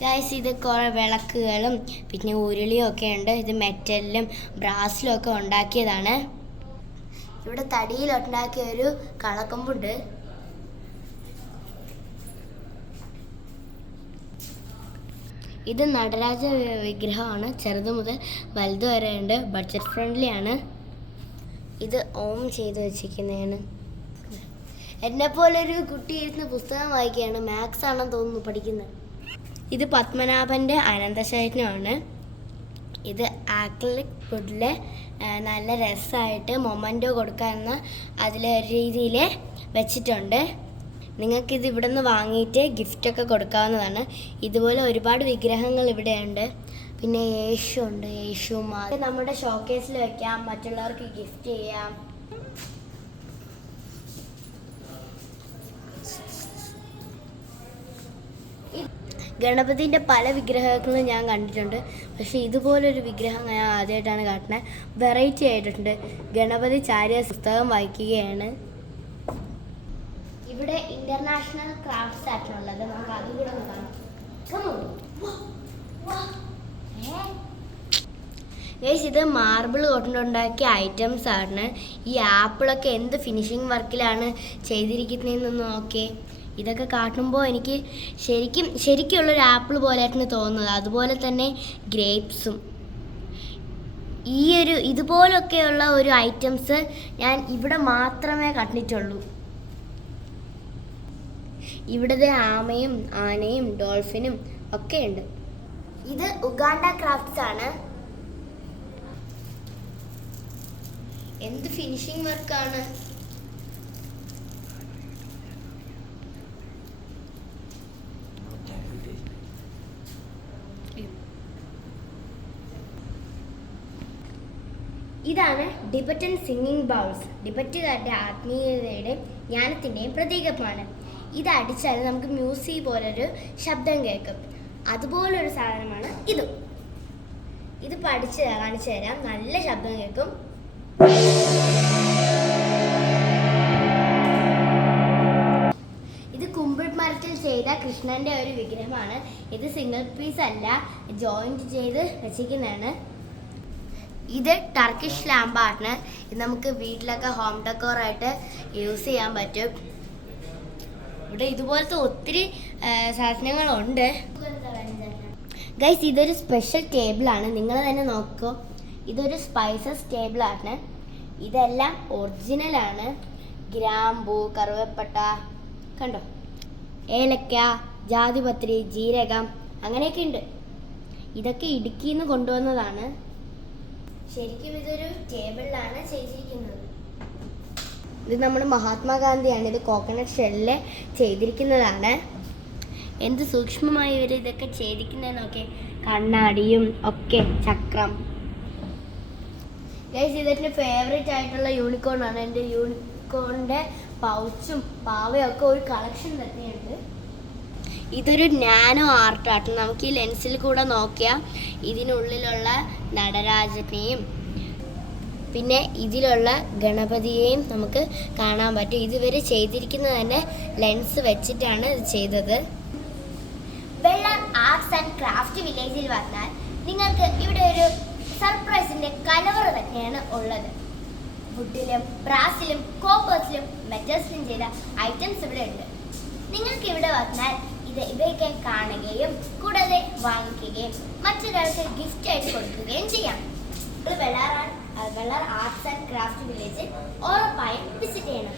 Guys, ഇത് കുറേ വിളക്കുകളും പിന്നെ ഉരുളിയും ഒക്കെ ഉണ്ട്. ഇത് മെറ്റലിലും ബ്രാസിലും ഒക്കെ ഉണ്ടാക്കിയതാണ്. ഇവിടെ തടിയിൽ ഉണ്ടാക്കിയ ഒരു കളക്കമ്പുണ്ട്. ഇത് നടരാജ വിഗ്രഹമാണ്. ചെറുത് മുതൽ വലുത് വരെ ഉണ്ട്. ബഡ്ജറ്റ് ഫ്രണ്ട്ലി ആണ്. ഇത് ഓം ചെയ്ത് വെച്ചിരിക്കുന്നതാണ്. എന്നെപ്പോലൊരു കുട്ടി ഇരുന്ന് പുസ്തകം വായിക്കുകയാണ്. മാത്സ് ആണെന്ന് തോന്നുന്നു പഠിക്കുന്നത്. ഇത് പത്മനാഭൻ്റെ അനന്തശയനമാണ്. ഇത് ആക്രിലിക് വുഡിൽ നല്ല രസമായിട്ട് മൊമൻറ്റോ കൊടുക്കാവുന്ന അതിലെ രീതിയിൽ വെച്ചിട്ടുണ്ട്. നിങ്ങൾക്കിത് ഇവിടെ നിന്ന് വാങ്ങിയിട്ട് ഗിഫ്റ്റൊക്കെ കൊടുക്കാവുന്നതാണ്. ഇതുപോലെ ഒരുപാട് വിഗ്രഹങ്ങൾ ഇവിടെയുണ്ട്. പിന്നെ യേശു ഉണ്ട്. യേശു നമ്മുടെ ഷോക്കേസിൽ വെക്കാം, മറ്റുള്ളവർക്ക് ഗിഫ്റ്റ് ചെയ്യാം. ഗണപതിൻ്റെ പല വിഗ്രഹങ്ങളും ഞാൻ കണ്ടിട്ടുണ്ട്. പക്ഷേ ഇതുപോലൊരു വിഗ്രഹം ഞാൻ ആദ്യമായിട്ടാണ് കാണുന്നത്. വെറൈറ്റി ആയിട്ടുണ്ട്. ഗണപതി ചാരിയ പുസ്തകം വായിക്കുകയാണ്. ഇവിടെ ഇന്റർനാഷണൽ ക്രാഫ്റ്റ്സ് ആയിട്ടുള്ളത്. നമുക്ക് അതും കൂടെ ഒന്ന് കാണാം. ഗൈസ്, ഇത് മാർബിൾ കൊണ്ടുണ്ടാക്കിയ ഐറ്റംസ് ആണ്. ഈ ആപ്പിളൊക്കെ എന്ത് ഫിനിഷിംഗ് വർക്കിലാണ് ചെയ്തിരിക്കുന്നതെന്ന് നോക്കിയേ. ഇതൊക്കെ കാണുമ്പോൾ എനിക്ക് ശരിക്കുള്ളൊരു ആപ്പിൾ പോലെയായിട്ടാണ് തോന്നുന്നത്. അതുപോലെ തന്നെ ഗ്രേപ്സും. ഇതുപോലൊക്കെയുള്ള ഒരു ഐറ്റംസ് ഞാൻ ഇവിടെ മാത്രമേ കണ്ടിട്ടുള്ളൂ. ഇവിടുത്തെ ആമയും ആനയും ഡോൾഫിനും ഒക്കെ ഉണ്ട്. ഇത് ഉഗാണ്ട ക്രാഫ്റ്റ്സ് ആണ്. എന്ത് ഫിനിഷിംഗ് വർക്കാണ്. ഇതാണ് ടിബറ്റൻ സിംഗിങ് ബൗൾസ്. ടിബറ്റുകാരുടെ ആത്മീയതയുടെയും ജ്ഞാനത്തിൻ്റെയും പ്രതീകമാണ്. ഇത് അടിച്ചാൽ നമുക്ക് മ്യൂസിക് പോലൊരു ശബ്ദം കേൾക്കും. അതുപോലൊരു സാധനമാണ് ഇതും. ഇത് കാണിച്ചു തരാം. നല്ല ശബ്ദം കേൾക്കും. ഇത് കുമ്പിൾ മരത്തിൽ ചെയ്ത കൃഷ്ണന്റെ ഒരു വിഗ്രഹമാണ്. ഇത് സിംഗിൾ പീസ് അല്ല, ജോയിന്റ് ചെയ്ത് വെച്ചിരിക്കുന്നതാണ്. ഇത് ടർക്കിഷ് ലാമ്പാണ്. ഇത് നമുക്ക് വീട്ടിലൊക്കെ ഹോം ഡെക്കോറായിട്ട് യൂസ് ചെയ്യാൻ പറ്റും. ഇവിടെ ഇതുപോലത്തെ ഒത്തിരി സാധനങ്ങളുണ്ട്. ഗൈസ്, ഇതൊരു സ്പെഷ്യൽ ടേബിളാണ്. നിങ്ങൾ തന്നെ നോക്കൂ. ഇതൊരു സ്പൈസസ് ടേബിളാണ്. ഇതെല്ലാം ഒറിജിനലാണ്. ഗ്രാമ്പൂ, കറുവപ്പട്ട, കണ്ടോ, ഏലക്ക, ജാതിപത്രി, ജീരകം, അങ്ങനെയൊക്കെ ഉണ്ട്. ഇതൊക്കെ ഇടുക്കിയിൽ നിന്ന് കൊണ്ടുവന്നതാണ്. ശരിക്കും ഇതൊരു ടേബിളിലാണ് ചെയ്തിരിക്കുന്നത്. ഇത് നമ്മുടെ മഹാത്മാഗാന്ധിയാണ്. ഇത് കോക്കനട്ട് ഷെല്ലിൽ ചെയ്തിരിക്കുന്നതാണ്. എന്ത് സൂക്ഷ്മമായി ഇവർ ഇതൊക്കെ ചെയ്തിരിക്കുന്നതെന്നൊക്കെ. കണ്ണാടിയും ഒക്കെ, ചക്രം. ഗൈസ്, ഇതെൻ്റെ ഫേവറേറ്റ് ആയിട്ടുള്ള യൂണിക്കോണാണ്. എൻ്റെ യൂണിക്കോണിൻ്റെ പൗച്ചും പാവയും ഒക്കെ ഒരു കളക്ഷൻ തന്നെയുണ്ട്. ഇതൊരു നാനോ ആർട്ടാണ്. നമുക്ക് ഈ ലെൻസിൽ കൂടെ നോക്കിയാൽ ഇതിനുള്ളിലുള്ള നടരാജനെയും പിന്നെ ഇതിലുള്ള ഗണപതിയെയും നമുക്ക് കാണാൻ പറ്റും. ഇതുവരെ ചെയ്തിരിക്കുന്നത് തന്നെ ലെൻസ് വെച്ചിട്ടാണ് ഇത് ചെയ്തത്. വെള്ളാർ ആർട്സ് ആൻഡ് ക്രാഫ്റ്റ് വില്ലേജിൽ വന്നാൽ നിങ്ങൾക്ക് ഇവിടെ ഒരു സർപ്രൈസിന്റെ കലവറ തന്നെയാണ് ഉള്ളത്. വുഡിലും ബ്രാസിലും കോപ്പേഴ്സിലും മെറ്റൽസിലും ചെയ്ത ഐറ്റംസ് ഇവിടെ ഉണ്ട്. നിങ്ങൾക്ക് ഇവിടെ വന്നാൽ ഇവയൊക്കെ കാണുകയും കൂടാതെ വാങ്ങിക്കുകയും മറ്റൊരാൾക്ക് ഗിഫ്റ്റ് ആയിട്ട് കൊടുക്കുകയും ചെയ്യാം. Vellar arts and craft village ഉറപ്പായും വിസിറ്റ് ചെയ്യണം.